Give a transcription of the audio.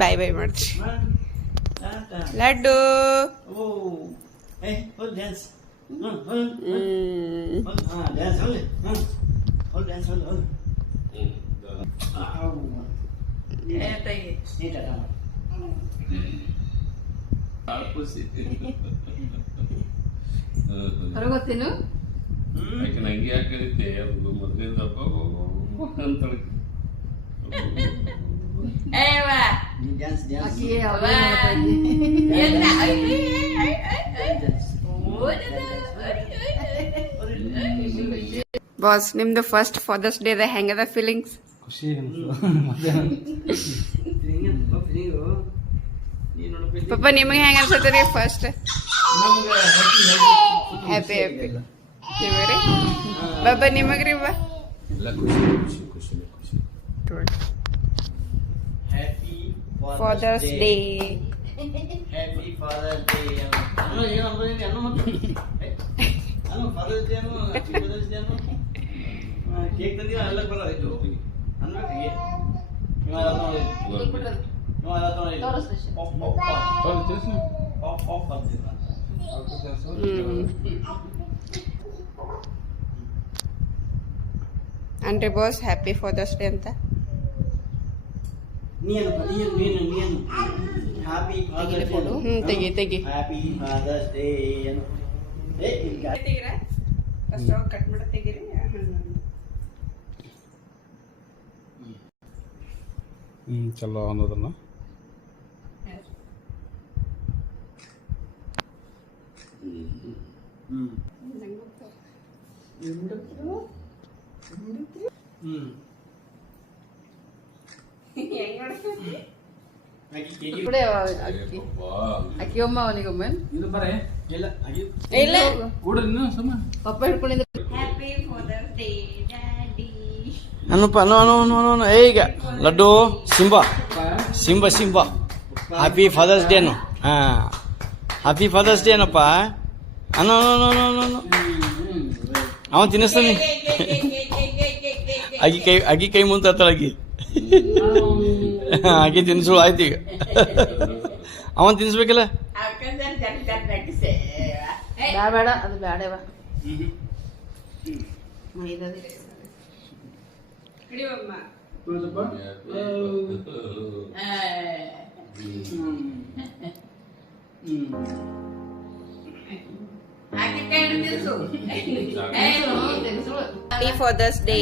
ಬಾಯ್ ಬಾಯ್ ಮಾಡ್ರಿ ಲಡ್ಡು. ಹೊರಗೊತ್ತೇನು ನಂಗೆ ಯಾಕೆ ಅದು ಮೊದಲಿಂದ ಅಂತೇಳಿ ಬಾಸ್ ನಿಮ್ದು ಫಸ್ಟ್ ಫಾದರ್ಸ್ ಡೇ ಹೆಂಗದ ಫೀಲಿಂಗ್ಸ್? ಖುಷಿ ಪಪ್ಪ ನಿಮಗೆ ಹೆಂಗ ಅನ್ಸತ್ರಿ ಫಸ್ಟ್? ಹ್ಯಾಪಿ ಹ್ಯಾಪಿ ನಿಮಗ್ರಿ ಬಾಬಾ ನಿಮಗ್ರಿ ಬಾ father's day. Happy father's day. Cake ತಂದಿ ಎಲ್ಲ ಬರೋದು ಅಂದ್ರೆ ಬಾಸ್ ಹ್ಯಾಪಿ ಫಾದರ್ಸ್ ಡೇ ಅಂತ ತೆಗಿ ತೆಗಿ. Happy father's day first cut ಮಾಡ ತೆಗಿರಿ. ಚಲೋ ಅನ್ನೋದನ್ನ ಅಕ್ಕಿ ಒಮ್ಮ ಅವನಿಗೊಮ್ಮೆ ಇಲ್ಲ ಪಪ್ಪ ಹಿಡ್ಕೊಂಡಿದ್ದ. Happy father's day daddy. ಅನ್ನಪ್ಪ ಅನು ಈಗ ಲಡ್ಡು ಸಿಂಬಾ ಹ್ಯಾಪಿ ಫಾದರ್ಸ್ ಡೇನು. ಹ್ಯಾಪಿ ಫಾದರ್ಸ್ ಡೇ ಏನಪ್ಪ ಅನು ಅವನು ತಿನ್ನಿಸ್ತಾನೆ. ಅಗಿ ಕೈ ಮುಂತಾಳ ಅಗಿ ತಿನ್ಸು ಆಯ್ತು. ಈಗ ಅವನ್ ತಿನ್ಸ್ಬೇಕಲ್ಲ. ಬೇಡ ಅದು ಬೇಡವಾ Happy Father's Day.